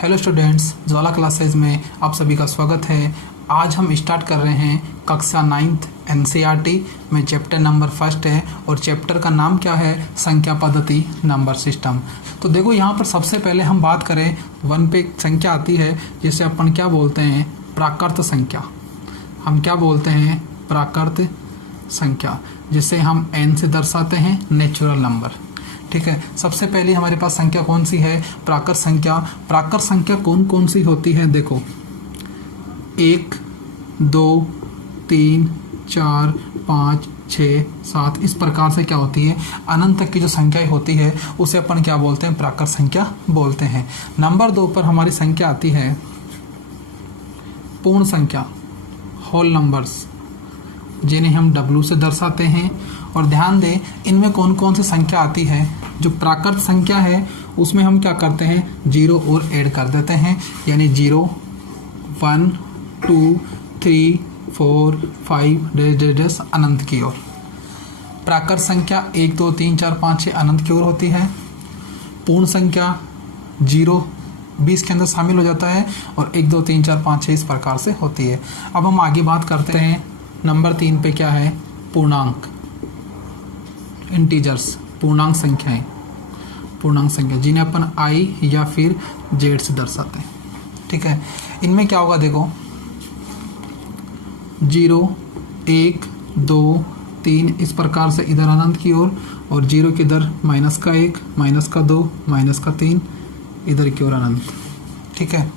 Hello students, ज्वाला classes में आप सभी का स्वागत है। आज हम स्टार्ट कर रहे हैं कक्षा 9th एनसीईआरटी में चैप्टर नंबर 1 है और चैप्टर का नाम क्या है? संख्या पद्धति नंबर सिस्टम। तो देखो यहाँ पर सबसे पहले हम बात करें 1 पे एक संख्या आती है जिसे अपन क्या बोलते हैं? प्राकृत संख्या। हम क्या बोलते हैं? प्राकृत संख्या, जिसे हम n से दर्शाते हैं, नेचुरल नंबर। ठीक है, सबसे पहले हमारे पास संख्या कौन सी है? प्राकृत संख्या। प्राकृत संख्या कौन कौन सी होती है? देखो 1, 2, 3, 4, 5, 6, 7 इस प्रकार से क्या होती है? अनंत तक की जो संख्याएं होती है उसे अपन क्या बोलते हैं? प्राकृत संख्या बोलते हैं। नंबर 2 पर हमारी संख्या आती है पूर्ण संख्या, होल नंबर्स, जिन्हें हम W से दर्शाते हैं। और ध्यान दें, इनमें कौन कौन सी संख्या आती है? जो प्राकृत संख्या है उसमें हम क्या करते हैं? 0 और ऐड कर देते हैं, यानी 0, 1, 2, 3, 4, 5 अनंत की ओर। प्राकृत संख्या 1, 2, 3, 4, 5, 6 अनंत की ओर होती है। पूर्ण संख्या 0 20 के अंदर शामिल हो जाता है और 1, 2, 3, 4, 5, 6 इस प्रकार से होती है। अब हम आगे बात करते हैं नंबर 3 पे। क्या है? पूर्णांक, इंटीजर्स, पूर्णांक संख्याएं। पूर्णांक संख्या जिन्हें अपन I या फिर Z से दर्शाते हैं। ठीक है, इनमें क्या होगा? देखो 0, 1, 2, 3 इस प्रकार से इधर अनंत की ओर, और 0 के इधर -1, -2, -3 इधर की ओर अनंत। ठीक है,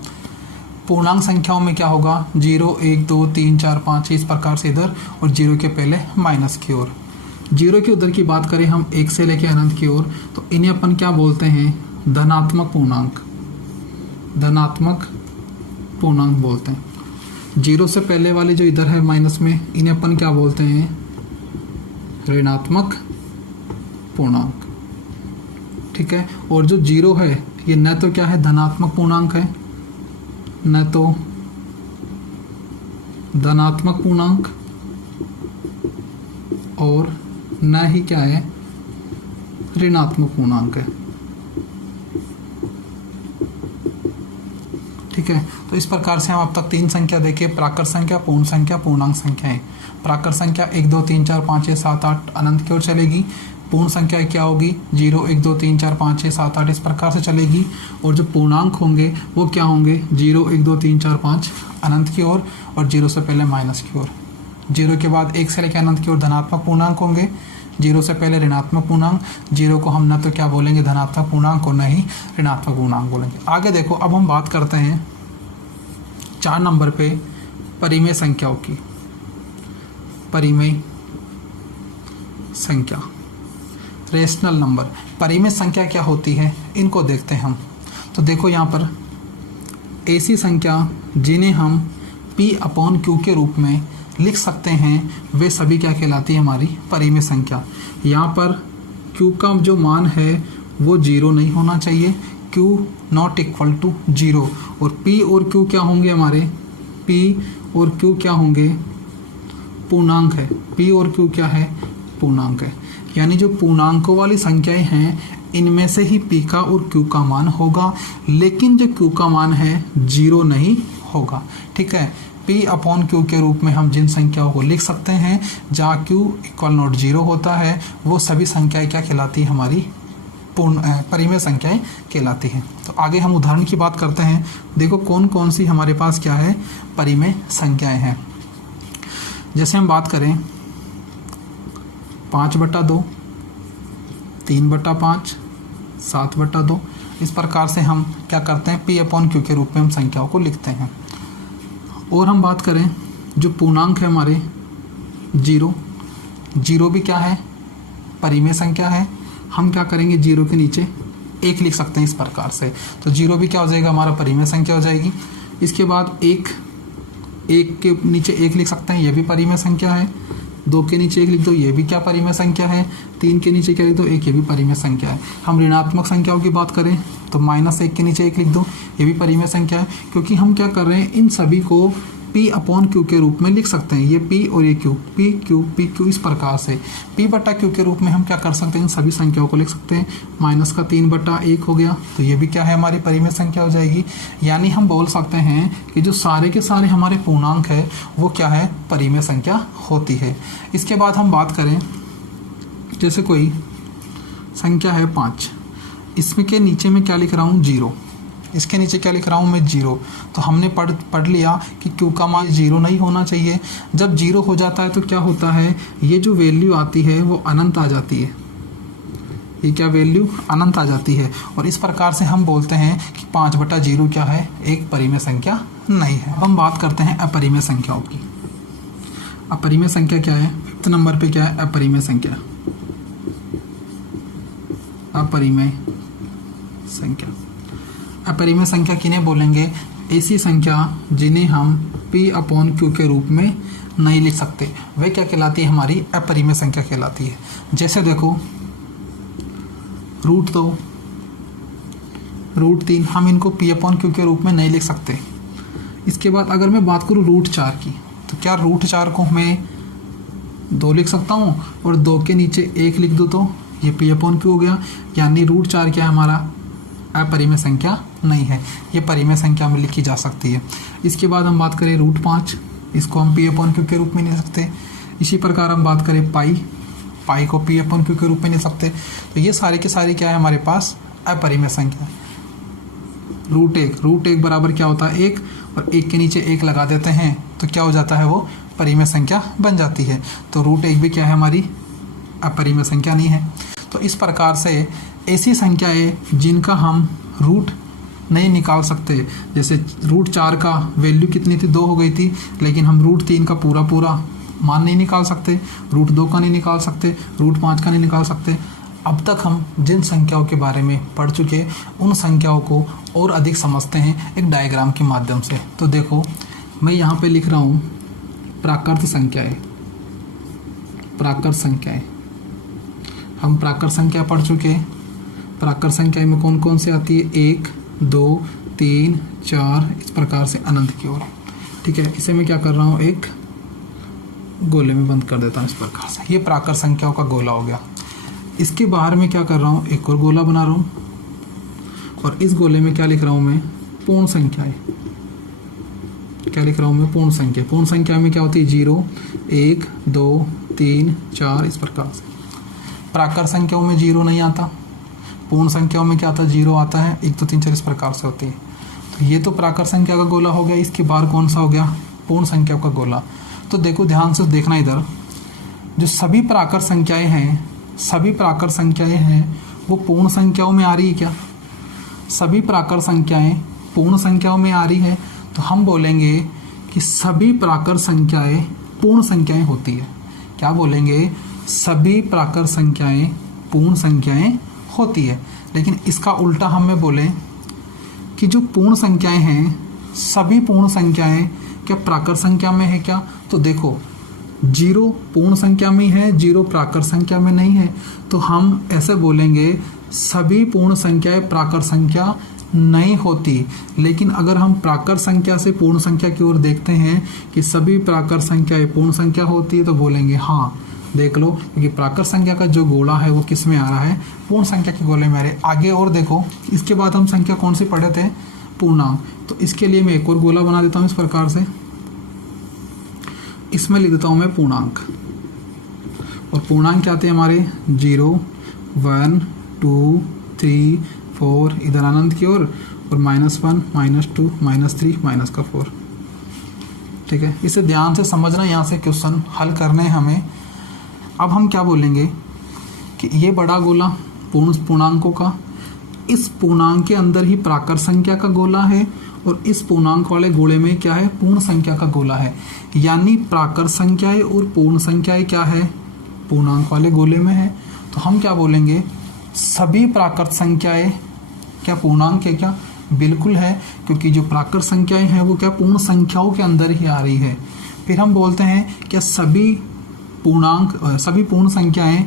पूर्णांक संख्याओं में क्या होगा? 0, 1, 2, 3, 4, 5 इस प्रकार से इधर, और 0 के पहले माइनस की ओर। 0 के उधर की बात करें हम 1 से लेकर अनंत की ओर, तो इन्हें अपन क्या बोलते हैं? धनात्मक पूर्णांक। धनात्मक पूर्णांक बोलते हैं। 0 से पहले वाले जो इधर है माइनस में, इन्हें अपन क्या बोलते हैं? ऋणात्मक पूर्णांक। ठीक है, और जो 0 है ये न तो क्या है? धनात्मक पूर्णांक है, न तो धनात्मक पूर्णांक, और न ही क्या है? ऋणात्मक पूर्णांक है। ठीक है, तो इस प्रकार से हम अब तक 3 संख्या देखे: प्राकृत संख्या, पूर्ण संख्या, पूर्णांक संख्याएं। प्राकृत संख्या 1, 2, 3, 4, 5, 6, 7, 8 अनंत की ओर चलेगी। पूर्ण संख्या क्या होगी? 0, 1, 2, 3, 4, 5, 6, 7, 8 इस प्रकार से चलेगी। और जो पूर्णांक होंगे वो क्या होंगे? 0, 1, 2, 3, 4, 5 अनंत की ओर, और 0 से पहले माइनस की ओर। 0 के बाद 1 से लेकर अनंत की ओर धनात्मक पूर्णांक होंगे, 0 से पहले ऋणात्मक पूर्णांक। 0 को हम न तो क्या बोलेंगे? धनात्मक पूर्णांक, और न ही ऋणात्मक पूर्णांक बोलेंगे। आगे देखो, अब हम बात करते हैं 4 नंबर पे परिमेय संख्याओं की। परिमेय संख्या, रेशनल नंबर। परिमेय संख्या क्या होती है इनको देखते हैं हम। तो देखो यहाँ पर ऐसी संख्या जिन्हें हम P/Q के रूप में लिख सकते हैं, वे सभी क्या कहलाती है? हमारी परिमेय संख्या। यहाँ पर Q का जो मान है वो 0 नहीं होना चाहिए, Q ≠ 0। और P और Q क्या होंगे? हमारे P और Q क्या होंगे? पूर्णांक है। P और Q क्या है? पूर्णांक है। यानी जो पूर्णांकों वाली संख्याएं हैं इनमें से ही P का और Q का मान होगा, लेकिन जो Q का मान है 0 नहीं होगा। ठीक है, P/Q के रूप में हम जिन संख्याओं को लिख सकते हैं जहाँ Q = 0 होता है, वो सभी संख्याएं क्या कहलाती है? हमारी परिमेय संख्याएं कहलाती हैं। तो आगे हम उदाहरण की बात करते हैं। देखो कौन कौन सी हमारे पास क्या है? परिमेय संख्याएं हैं। जैसे हम बात करें 5/2, 3/5, 7/2 इस प्रकार से हम क्या करते हैं? P/Q के रूप में हम संख्याओं को लिखते हैं। और हम बात करें जो पूर्णांक है हमारे 0 भी क्या है? परिमेय संख्या है। हम क्या करेंगे? 0 के नीचे 1 लिख सकते हैं इस प्रकार से, तो 0 भी क्या हो जाएगा? हमारा परिमेय संख्या हो जाएगी। इसके बाद 1 के नीचे 1 लिख सकते हैं, यह भी परिमेय संख्या है। 2 के नीचे 1 लिख दो, ये भी क्या? परिमेय संख्या है। 3 के नीचे क्या लिख दो? 1, ये भी परिमेय संख्या है। हम ऋणात्मक संख्याओं की बात करें तो -1 के नीचे 1 लिख दो, ये भी परिमेय संख्या है। क्योंकि हम क्या कर रहे हैं? इन सभी को P अपॉन Q के रूप में लिख सकते हैं। ये P और ये Q, P Q इस प्रकार से P बटा Q के रूप में हम क्या कर सकते हैं, इन सभी संख्याओं को लिख सकते हैं। माइनस का 3/1 हो गया, तो ये भी क्या है, हमारी परिमेय संख्या हो जाएगी। यानी हम बोल सकते हैं कि जो सारे के सारे हमारे पूर्णांक है वो क्या है, परिमेय संख्या होती है। इसके बाद हम बात करें, जैसे कोई संख्या है 5, इसमें के नीचे में क्या लिख रहा हूँ, 0, इसके नीचे क्या लिख रहा हूँ मैं, 0। तो हमने पढ़ लिया कि Q का मान 0 नहीं होना चाहिए। जब 0 हो जाता है तो क्या होता है, ये जो वैल्यू आती है वो अनंत आ जाती है। ये क्या वैल्यू, अनंत आ जाती है। और इस प्रकार से हम बोलते हैं कि 5/0 क्या है, एक परिमेय संख्या नहीं है। अब हम बात करते हैं अपरिमेय संख्याओं की। अपरिमेय संख्या क्या है, 5th नंबर पे क्या है, अपरिमेय संख्या। अपरिमेय संख्या, अपरिमेय संख्या किन्हें बोलेंगे, ऐसी संख्या जिन्हें हम P अपॉन Q के रूप में नहीं लिख सकते, वे क्या कहलाती है, हमारी अपरिमेय संख्या कहलाती है। जैसे देखो √2, √3, हम इनको P अपॉन Q के रूप में नहीं लिख सकते। इसके बाद अगर मैं बात करूँ √4 की, तो क्या √4 को मैं 2 लिख सकता हूँ और 2 के नीचे 1 लिख दूँ तो ये P अपॉन Q हो गया। यानी √4 क्या है, हमारा अपरिमेय संख्या नहीं है, ये परिमेय संख्या में लिखी जा सकती है। इसके बाद हम बात करें √5, इसको हम P अपॉन Q के रूप में नहीं लिख सकते। इसी प्रकार हम बात करें पाई को P अपॉन Q के रूप में नहीं सकते। तो ये सारे के सारे क्या है, हमारे पास अपरिमेय संख्या। √1 बराबर क्या होता है, 1, और 1 के नीचे 1 लगा देते हैं तो क्या हो जाता है, वो परिमेय संख्या बन जाती है। तो √1 भी क्या है, हमारी अपरिमेय संख्या नहीं है। तो इस प्रकार से ऐसी संख्याएं जिनका हम रूट नहीं निकाल सकते, जैसे √4 का वैल्यू कितनी थी, 2 हो गई थी, लेकिन हम √3 का पूरा मान नहीं निकाल सकते, √2 का नहीं निकाल सकते, √5 का नहीं निकाल सकते। अब तक हम जिन संख्याओं के बारे में पढ़ चुके, उन संख्याओं को और अधिक समझते हैं एक डायग्राम के माध्यम से। तो देखो मैं यहाँ पे लिख रहा हूँ प्राकृत संख्याएं। प्राकृत संख्याएं, हम प्राकृत संख्या पढ़ चुके। प्राकृत संख्या में कौन कौन से आती है, 1, 2, 3, 4, इस प्रकार से अनंत की ओर। ठीक है, इसे मैं क्या कर रहा हूँ, एक गोले में बंद कर देता हूँ इस प्रकार से। ये प्राकृत संख्याओं का गोला हो गया। इसके बाहर में क्या कर रहा हूँ, एक और गोला बना रहा हूँ, और इस गोले में क्या लिख रहा हूँ मैं, पूर्ण संख्याएं। क्या लिख रहा हूँ मैं, पूर्ण संख्या। पूर्ण संख्या में क्या होती है, 0, 1, 2, 3, 4, इस प्रकार से। प्राकृत संख्याओं में 0 नहीं आता, पूर्ण संख्याओं में क्या आता है, 0 आता है, 1, 2, 3, 4 इस प्रकार से होती है। तो ये तो प्राकृत संख्या का गोला हो गया। इसके बाहर कौन सा हो गया, पूर्ण संख्या का गोला। तो देखो ध्यान से देखना इधर, जो सभी प्राकृत संख्याएं हैं, सभी प्राकृत संख्याएं हैं वो पूर्ण संख्याओं में आ रही है क्या, सभी प्राकृत संख्याएं पूर्ण संख्याओं में आ रही है, तो हम बोलेंगे कि सभी प्राकृत संख्याएं पूर्ण संख्याएं होती है। क्या बोलेंगे, सभी प्राकृत संख्याएं पूर्ण संख्याएं होती है। लेकिन इसका उल्टा हमें बोले कि जो पूर्ण संख्याएं हैं, सभी पूर्ण संख्याएं क्या प्राकृत संख्या में है क्या, तो देखो 0 पूर्ण संख्या में है, 0 प्राकृत संख्या में नहीं है। तो हम ऐसे बोलेंगे सभी पूर्ण संख्याएं प्राकृत संख्या नहीं होती। लेकिन अगर हम प्राकृत संख्या से पूर्ण संख्या की ओर देखते हैं कि सभी प्राकृत संख्याएं पूर्ण संख्या होती है, तो बोलेंगे हाँ देख लो, क्योंकि प्राकृत संख्या का जो गोला है वो किस में आ रहा है, पूर्ण संख्या के गोले में आ रहे। आगे और देखो, इसके बाद हम संख्या कौन सी पढ़े थे, पूर्णांक। तो इसके लिए मैं एक और गोला बना देता हूँ इस प्रकार से। इसमें लिख देता हूँ मैं पूर्णांक, और पूर्णांक क्या आते हैं हमारे, 0, 1, 2, 3, 4, इधर अनंत की ओर, और -1, -2, -3, -4। ठीक है, इसे ध्यान से समझना, यहाँ से क्वेश्चन हल करने हैं हमें। अब हम क्या बोलेंगे कि ये बड़ा गोला पूर्णांकों का, इस पूर्णांक के अंदर ही प्राकृत संख्या का गोला है, और इस पूर्णांक वाले गोले में क्या है, पूर्ण संख्या का गोला है। यानी प्राकृत संख्याएं और पूर्ण संख्याएं क्या है, पूर्णांक वाले गोले में है। तो हम क्या बोलेंगे, सभी प्राकृत संख्याएं क्या पूर्णांक है क्या, बिल्कुल है, क्योंकि जो प्राकृत संख्याएं हैं वो क्या पूर्ण संख्याओं के अंदर ही आ रही है। फिर हम बोलते हैं क्या सभी पूर्ण संख्याएं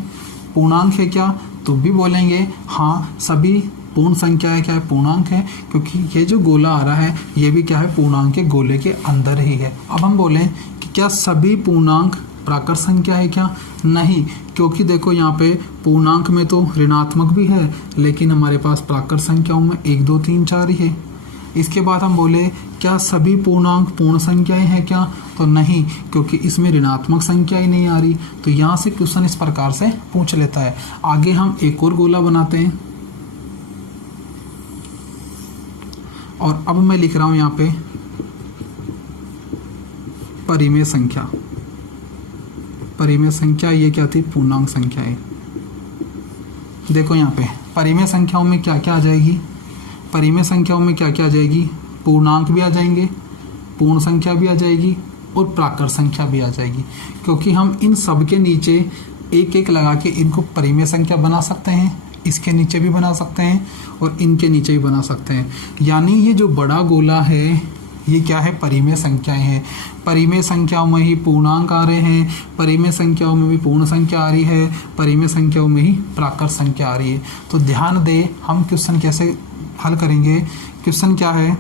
पूर्णांक है क्या, तो भी बोलेंगे हाँ सभी पूर्ण संख्या है क्या है, पूर्णांक है, क्योंकि ये जो गोला आ रहा है ये भी क्या है, पूर्णांक के गोले के अंदर ही है। अब हम बोलें कि क्या सभी पूर्णांक प्राकृत संख्या है क्या, नहीं, क्योंकि देखो यहाँ पे पूर्णांक में तो ऋणात्मक भी है, लेकिन हमारे पास प्राकृत संख्याओं में 1 2 3 4 ही है। इसके बाद हम बोले क्या सभी पूर्णांक पूर्ण संख्याएं हैं क्या, तो नहीं, क्योंकि इसमें ऋणात्मक संख्या ही नहीं आ रही। तो यहाँ से क्वेश्चन इस प्रकार से पूछ लेता है। आगे हम एक और गोला बनाते हैं, और अब मैं लिख रहा हूं यहाँ पे परिमेय संख्या। परिमेय संख्या ये क्या थी, पूर्णांक संख्या है। देखो यहाँ पे परिमेय संख्याओं में क्या क्या आ जाएगी, परिमेय संख्याओं में क्या क्या आ जाएगी, पूर्णांक भी आ जाएंगे, पूर्ण संख्या भी आ जाएगी और प्राकृत संख्या भी आ जाएगी, क्योंकि हम इन सब के नीचे एक एक लगा के इनको परिमेय संख्या बना सकते हैं, इसके नीचे भी बना सकते हैं और इनके नीचे भी बना सकते हैं। यानी ये जो बड़ा गोला है ये क्या है, परिमेय संख्याएं हैं। परिमेय संख्याओं में ही पूर्णांक आ रहे हैं, परिमेय संख्याओं में भी पूर्ण संख्या आ रही है, परिमेय संख्याओं में ही प्राकृत संख्या आ रही है। तो ध्यान दे हम क्वेश्चन कैसे हल करेंगे। क्वेश्चन क्या है,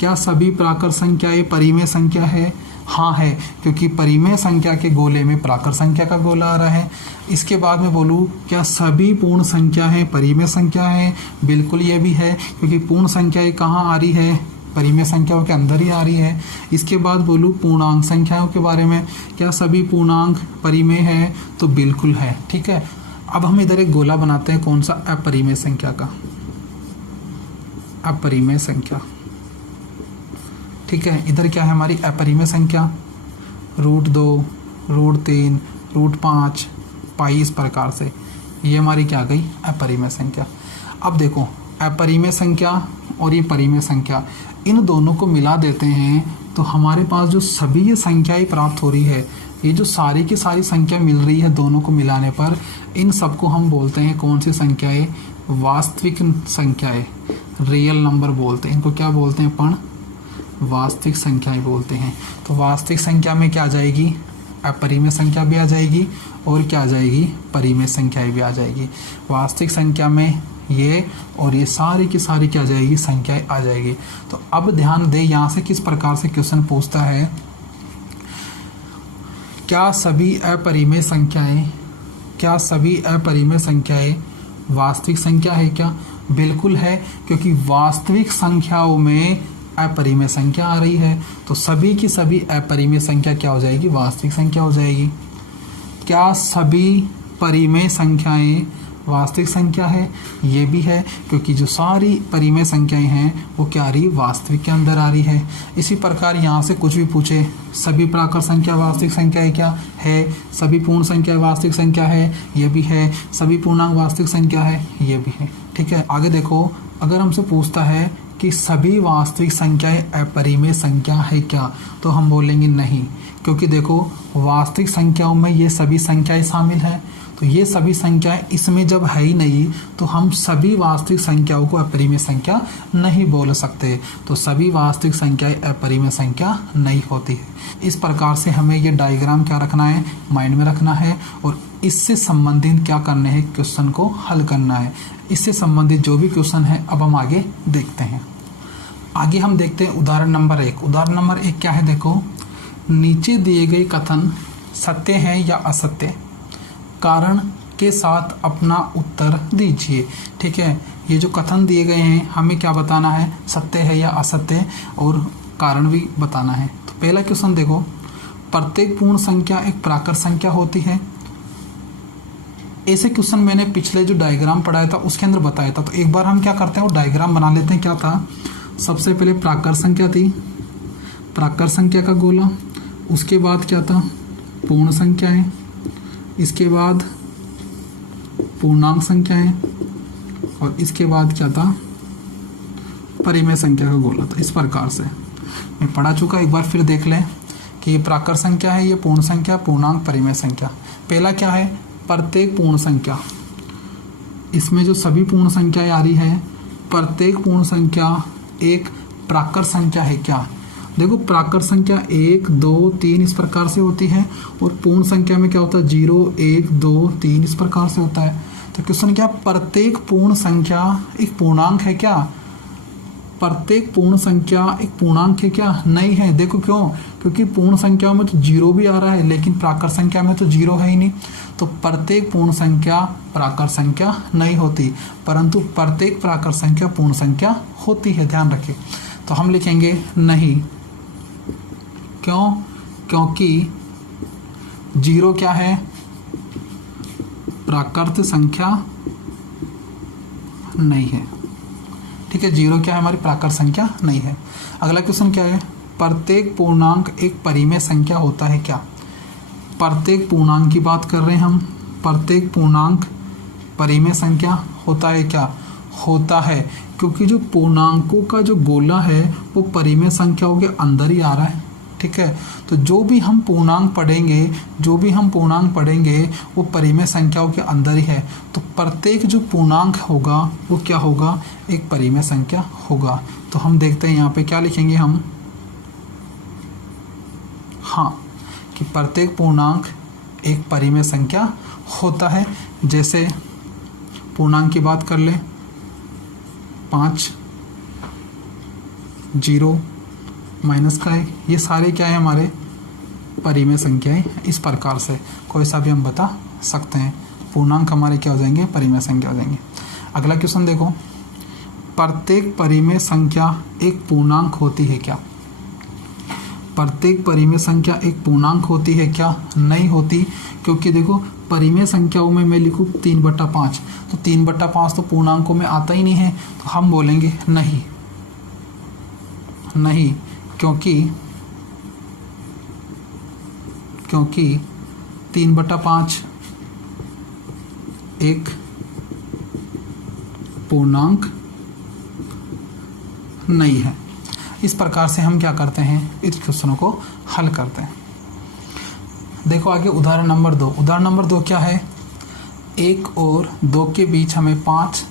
क्या सभी प्राकृत संख्याएं परिमेय संख्या है, हाँ है, क्योंकि परिमेय संख्या के गोले में प्राकृत संख्या का गोला आ रहा है। इसके बाद में बोलूँ क्या सभी पूर्ण संख्या है परिमेय संख्या है, बिल्कुल ये भी है, क्योंकि पूर्ण संख्याएं कहाँ आ रही है, परिमेय संख्याओं के अंदर ही आ रही है। इसके बाद बोलूँ पूर्णांक संख्याओं के बारे में, क्या सभी पूर्णांक परिमेय है, तो बिल्कुल है। ठीक है, अब हम इधर एक गोला बनाते हैं, कौन सा, अपरिमेय संख्या का, अपरिमेय संख्या। ठीक है, इधर क्या है हमारी अपरिमेय संख्या, √2, √3, √5, पाई, इस प्रकार से ये हमारी क्या गई, अपरिमेय संख्या। अब देखो अपरिमेय संख्या और ये परिमेय संख्या, इन दोनों को मिला देते हैं तो हमारे पास जो सभी ये संख्याएं प्राप्त हो रही है, ये जो सारी की सारी संख्या मिल रही है दोनों को मिलाने पर, इन सबको हम बोलते हैं कौन सी संख्याएं, वास्तविक संख्याएं, रियल नंबर बोलते हैं इनको। क्या बोलते हैं अपन, वास्तविक संख्याएं बोलते हैं। तो वास्तविक संख्या में क्या आ जाएगी, अपरिमेय संख्या भी आ जाएगी और क्या आ जाएगी, परिमेय संख्याएं भी आ जाएगी। वास्तविक संख्या में ये और ये सारी की सारी क्या आ जाएगी, संख्याएं आ जाएगी। तो अब ध्यान दे यहाँ से किस प्रकार से क्वेश्चन पूछता है, क्या सभी अपरिमेय संख्याएं, क्या सभी अपरिमेय संख्याएं वास्तविक संख्या है क्या, बिल्कुल है, क्योंकि वास्तविक संख्याओं में अपरिमेय संख्या आ रही है, तो सभी की सभी अपरिमेय संख्या क्या हो जाएगी, वास्तविक संख्या हो जाएगी। क्या सभी परिमेय संख्याएं वास्तविक संख्या है, ये भी है, क्योंकि जो सारी परिमेय संख्याएं हैं वो क्या आ रही, वास्तविक के अंदर आ रही है। इसी प्रकार यहाँ से कुछ भी पूछे, सभी प्राकृत संख्या वास्तविक संख्या है क्या, है, सभी पूर्ण संख्या वास्तविक संख्या है, ये भी है, सभी पूर्णांक वास्तविक संख्या है, ये भी है। ठीक है, आगे देखो, अगर हमसे पूछता है कि सभी वास्तविक संख्याएं अपरिमेय संख्या है क्या, तो हम बोलेंगे नहीं, क्योंकि देखो वास्तविक संख्याओं में ये सभी संख्याएं शामिल हैं, तो ये सभी संख्याएं इसमें जब है ही नहीं तो हम सभी वास्तविक संख्याओं को अपरिमेय संख्या नहीं बोल सकते। तो सभी वास्तविक संख्याएं अपरिमेय संख्या नहीं होती है। इस प्रकार से हमें ये डायग्राम क्या रखना है, माइंड में रखना है, और इससे संबंधित क्या करने हैं, क्वेश्चन को हल करना है। इससे संबंधित जो भी क्वेश्चन है अब हम आगे देखते हैं। आगे हम देखते हैं उदाहरण नंबर 1। उदाहरण नंबर 1 क्या है, देखो, नीचे दिए गए कथन सत्य है या असत्य, कारण के साथ अपना उत्तर दीजिए। ठीक है, ये जो कथन दिए गए हैं हमें क्या बताना है, सत्य है या असत्य, और कारण भी बताना है। तो पहला क्वेश्चन देखो, प्रत्येक पूर्ण संख्या एक प्राकृत संख्या होती है। ऐसे क्वेश्चन मैंने पिछले जो डायग्राम पढ़ाया था उसके अंदर बताया था। तो एक बार हम क्या करते हैं, वो डायग्राम बना लेते हैं। क्या था, सबसे पहले प्राकृत संख्या थी, प्राकृत संख्या का गोला, उसके बाद क्या था, पूर्ण संख्याएं, इसके बाद पूर्णांक संख्याएं, और इसके बाद क्या था, परिमेय संख्या का गोला था। इस प्रकार से मैं पढ़ा चुका, एक बार फिर देख लें कि ये प्राकृत संख्या है, ये पूर्ण संख्या, पूर्णांक, परिमेय संख्या। पहला क्या है, प्रत्येक पूर्ण संख्या, इसमें जो सभी पूर्ण संख्याएं आ रही है, प्रत्येक पूर्ण संख्या एक प्राकृत संख्या है क्या। देखो प्राकृत संख्या 1 2 3 इस प्रकार से होती है, और पूर्ण संख्या में क्या होता है, 0 1 2 3 इस प्रकार से होता है। तो क्वेश्चन क्या, प्रत्येक पूर्ण संख्या एक पूर्णांक है क्या? प्रत्येक पूर्ण संख्या एक पूर्णांक है क्या? नहीं है। देखो क्यों, क्योंकि पूर्ण संख्याओं में तो जीरो भी आ रहा है, लेकिन प्राकृत संख्या में तो जीरो है ही नहीं। तो प्रत्येक पूर्ण संख्या प्राकृत संख्या नहीं होती, परंतु प्रत्येक प्राकृत संख्या पूर्ण संख्या होती है, ध्यान रखिए। तो हम लिखेंगे नहीं। क्यों? क्योंकि जीरो क्या है? प्राकृत संख्या नहीं है। ठीक है, जीरो क्या है? हमारी प्राकृत संख्या नहीं है। अगला क्वेश्चन क्या है, प्रत्येक पूर्णांक एक परिमेय संख्या होता है क्या? प्रत्येक पूर्णांक की बात कर रहे हैं हम। प्रत्येक पूर्णांक परिमेय संख्या होता है क्या? होता है, क्योंकि जो पूर्णांकों का जो गोला है वो परिमेय संख्याओं के अंदर ही आ रहा है। ठीक है, तो जो भी हम पूर्णांक पढ़ेंगे वो परिमेय संख्याओं के अंदर ही है। तो प्रत्येक जो पूर्णांक होगा वो क्या होगा? एक परिमेय संख्या होगा। तो हम देखते हैं यहाँ पे क्या लिखेंगे हम। हाँ, कि प्रत्येक पूर्णांक एक परिमेय संख्या होता है। जैसे पूर्णांक की बात कर ले, 5, 0, माइनस का 1, ये सारे क्या है? हमारे परिमेय संख्याएं। इस प्रकार से कोई सा भी हम बता सकते हैं। पूर्णांक हमारे क्या हो जाएंगे? परिमेय संख्या हो जाएंगे। अगला क्वेश्चन देखो, प्रत्येक परिमेय संख्या एक पूर्णांक होती है क्या? प्रत्येक परिमेय संख्या एक पूर्णांक होती है क्या? नहीं होती, क्योंकि देखो परिमेय संख्याओं में मैं लिखूँ 3/5, तो 3/5 तो पूर्णांकों में आता ही नहीं है। तो हम बोलेंगे नहीं, क्योंकि 3/5 एक पूर्णांक नहीं है। इस प्रकार से हम क्या करते हैं? इस क्वेश्चनों को हल करते हैं। देखो आगे उदाहरण नंबर 2। उदाहरण नंबर 2 क्या है? 1 और 2 के बीच हमें 5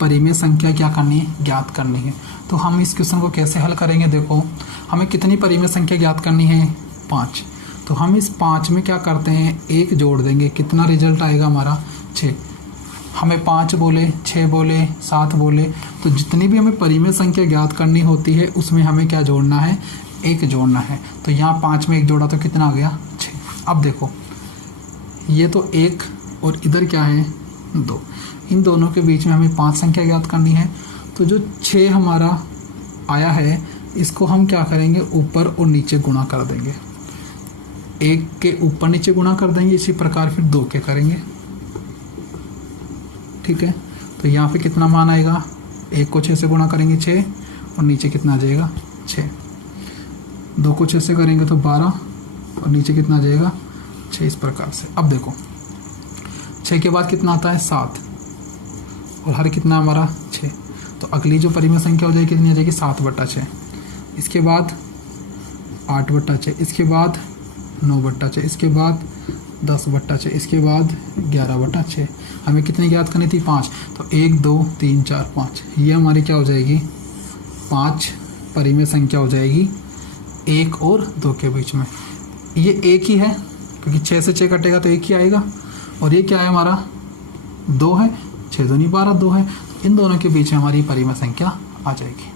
परिमेय संख्या क्या करनी है? ज्ञात करनी है। तो हम इस क्वेश्चन को कैसे हल करेंगे? देखो हमें कितनी परिमेय संख्या ज्ञात करनी है? 5। तो हम इस 5 में क्या करते हैं? 1 जोड़ देंगे। कितना रिजल्ट आएगा हमारा? 6। हमें 5 बोले, 6 बोले, 7 बोले, तो जितनी भी हमें परिमेय संख्या ज्ञात करनी होती है उसमें हमें क्या जोड़ना है? 1 जोड़ना है। तो यहाँ 5 में 1 जोड़ा तो कितना आ गया? 6। अब देखो ये तो 1 और इधर क्या है? 2। इन दोनों के बीच में हमें 5 संख्या ज्ञात करनी है। तो जो 6 हमारा आया है इसको हम क्या करेंगे? ऊपर और नीचे गुणा कर देंगे। 1 के ऊपर नीचे गुणा कर देंगे, इसी प्रकार फिर 2 के करेंगे। ठीक है, तो यहाँ पे कितना मान आएगा? 1 को 6 से गुणा करेंगे 6, और नीचे कितना आ जाएगा? 6। 2 को 6 से करेंगे तो 12, और नीचे कितना आ जाएगा? 6। इस प्रकार से अब देखो 6 के बाद कितना आता है? 7, और हर कितना हमारा? 6। तो अगली जो परिमेय संख्या हो जाएगी कितनी आ जाएगी? 7/6। इसके बाद 8/6, इसके बाद 9/6, इसके बाद 10/6, इसके बाद 11/6। हमें कितनी ज्ञात करनी थी? 5। तो 1, 2, 3, 4, 5, ये हमारी क्या हो जाएगी? 5 परिमेय संख्या हो जाएगी 1 और 2 के बीच में। ये 1 ही है, क्योंकि 6 से 6 कटेगा तो 1 ही आएगा। और ये क्या है हमारा? 2 है। 6 दूनी 12, 2 है। इन दोनों के बीच में हमारी परिमेय संख्या आ जाएगी।